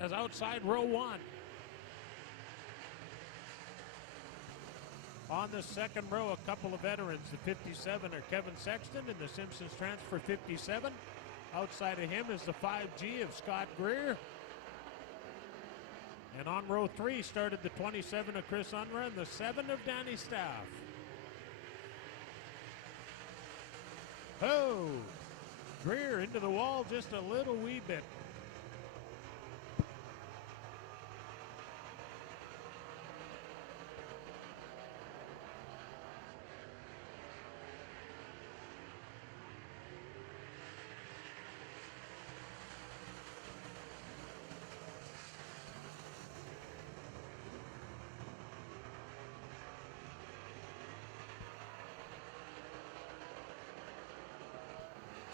as outside row 1. On the second row, a couple of veterans. The 57 are Kevin Sexton and the Simpsons transfer 57. Outside of him is the 5G of Scott Greer. And on row 3 started the 27 of Chris Unruh and the 7 of Danny Staff. Oh, Greer into the wall just a little wee bit.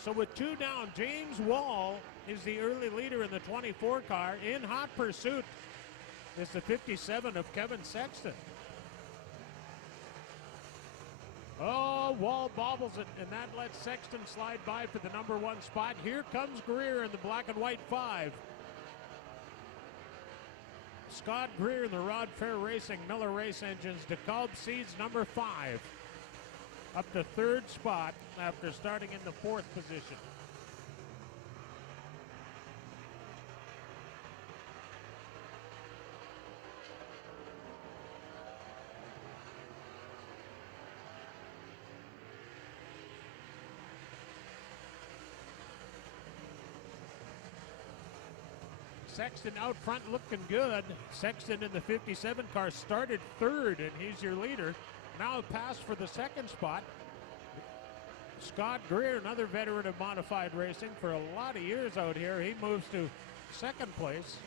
So with 2 down, James Wall is the early leader in the 24 car. In hot pursuit is the 57 of Kevin Sexton. Oh, Wall bobbles it, and that lets Sexton slide by for the number 1 spot. Here comes Greer in the black and white 5. Scott Greer in the Rod Fair Racing Miller Race Engines DeKalb Seeds number 5. Up to 3rd spot after starting in the 4th position. Sexton out front looking good. Sexton in the 57 car started 3rd, and he's your leader. Now a pass for the 2nd spot. Scott Greer, another veteran of modified racing for a lot of years out here. He moves to 2nd place.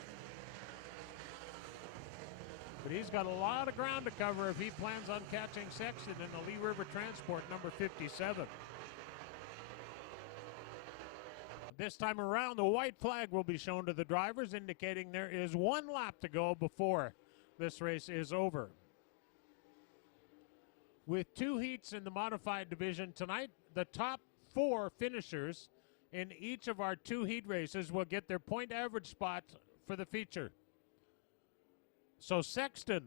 But he's got a lot of ground to cover if he plans on catching Sexton in the Lee River Transport number 57. This time around, the white flag will be shown to the drivers, indicating there is 1 lap to go before this race is over. With 2 heats in the modified division tonight, the top 4 finishers in each of our 2 heat races will get their point average spot for the feature. So Sexton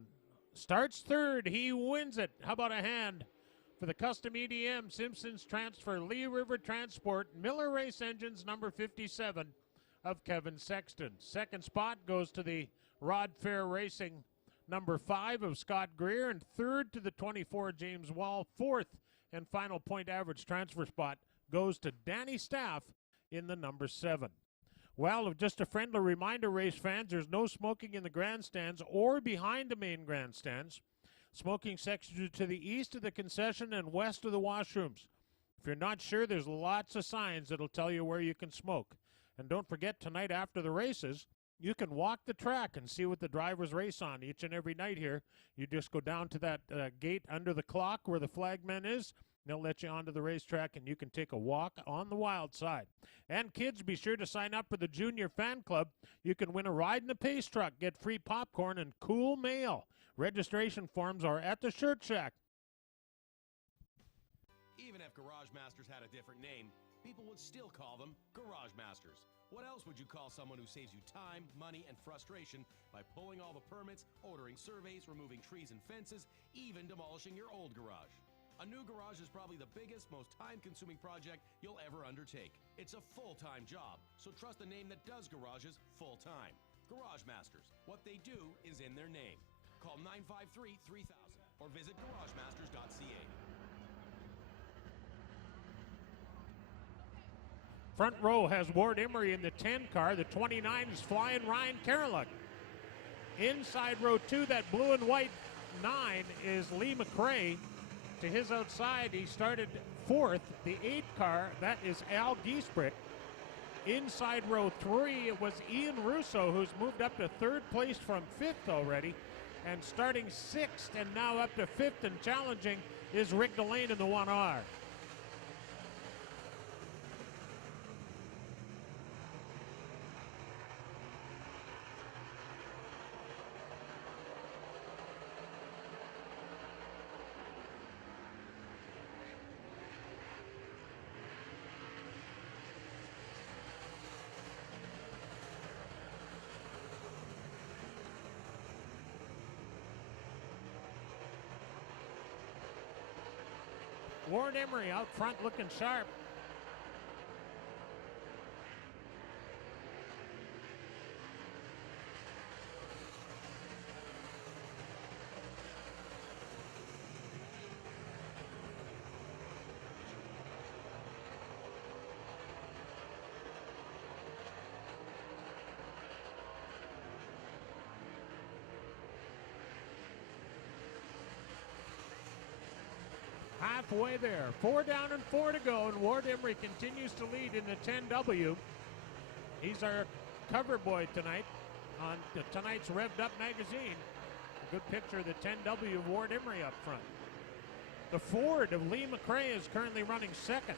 starts 3rd. He wins it. How about a hand for the Custom EDM Simpsons Transfer Lee River Transport Miller Race Engines number 57 of Kevin Sexton. 2nd spot goes to the Rod Fair Racing number 5 of Scott Greer, and 3rd to the 24 James Wall. 4th and final point average transfer spot goes to Danny Staff in the number 7. Well, just a friendly reminder, race fans, there's no smoking in the grandstands or behind the main grandstands. Smoking sections to the east of the concession and west of the washrooms. If you're not sure, there's lots of signs that'll tell you where you can smoke. And don't forget, tonight after the races, you can walk the track and see what the drivers race on each and every night here. You just go down to that gate under the clock where the flagman is. They'll let you onto the racetrack, and you can take a walk on the wild side. And kids, be sure to sign up for the Junior Fan Club. You can win a ride in the pace truck, get free popcorn, and cool mail. Registration forms are at the Shirt Shack. Even if Garage Masters had a different name, people would still call them Garage Masters. What else would you call someone who saves you time, money, and frustration by pulling all the permits, ordering surveys, removing trees and fences, even demolishing your old garage? A new garage is probably the biggest, most time-consuming project you'll ever undertake. It's a full-time job, so trust a name that does garages full-time. Garage Masters. What they do is in their name. Call 953-3000 or visit garagemasters.ca. Front row has Ward Emery in the 10 car. The 29 is flying Ryan Karalik. Inside row 2, that blue and white 9 is Lee McRae. To his outside, he started 4th. The 8 car, that is Al Giesbrick. Inside row 3, it was Ian Russo, who's moved up to 3rd place from 5th already. And starting 6th and now up to 5th and challenging is Rick Delane in the 1R. Ward Emery out front looking sharp. Halfway there. 4 down and 4 to go, and Ward Emery continues to lead in the 10W. He's our cover boy tonight on tonight's Revved Up magazine. A good picture of the 10W of Ward Emery up front. The Ford of Lee McRae is currently running second.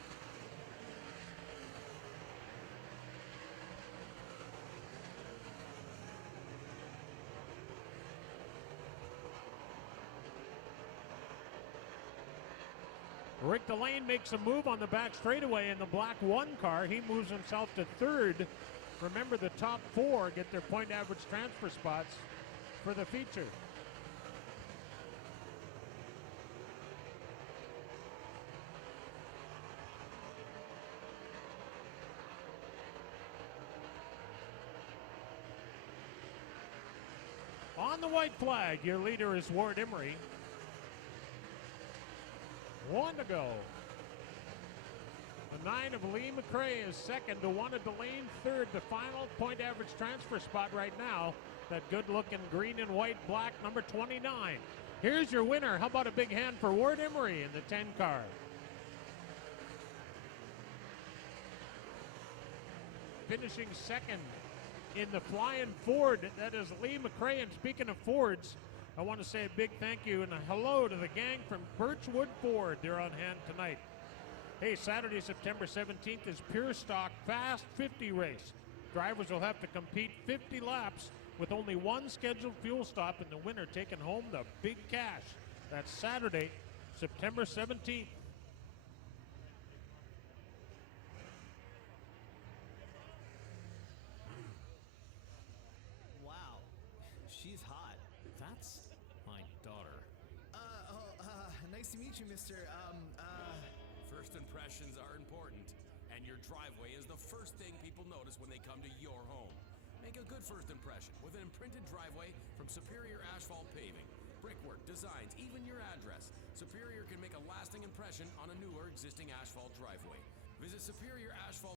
Rick Delane makes a move on the back straightaway in the black 1 car. He moves himself to third. Remember, the top 4 get their point average transfer spots for the feature. On the white flag, your leader is Ward Emery. 1 to go. The 9 of Lee McRae is second. The 1 of Delane third. The final point average transfer spot right now. That good-looking green and white black number 29. Here's your winner. How about a big hand for Ward Emery in the 10 car? Finishing second in the flying Ford, that is Lee McRae. And speaking of Fords, I want to say a big thank you and a hello to the gang from Birchwood Ford. They're on hand tonight. Hey, Saturday, September 17th is Pure Stock Fast 50 race. Drivers will have to compete 50 laps with only 1 scheduled fuel stop, and the winner taking home the big cash. That's Saturday, September 17th. Wow, she's hot. That's my daughter. Nice to meet you, mister. First impressions are important, and your driveway is the first thing people notice when they come to your home. Make a good first impression with an imprinted driveway from Superior Asphalt Paving. Brickwork, designs, even your address. Superior can make a lasting impression on a new or existing asphalt driveway. Visit Superior Asphalt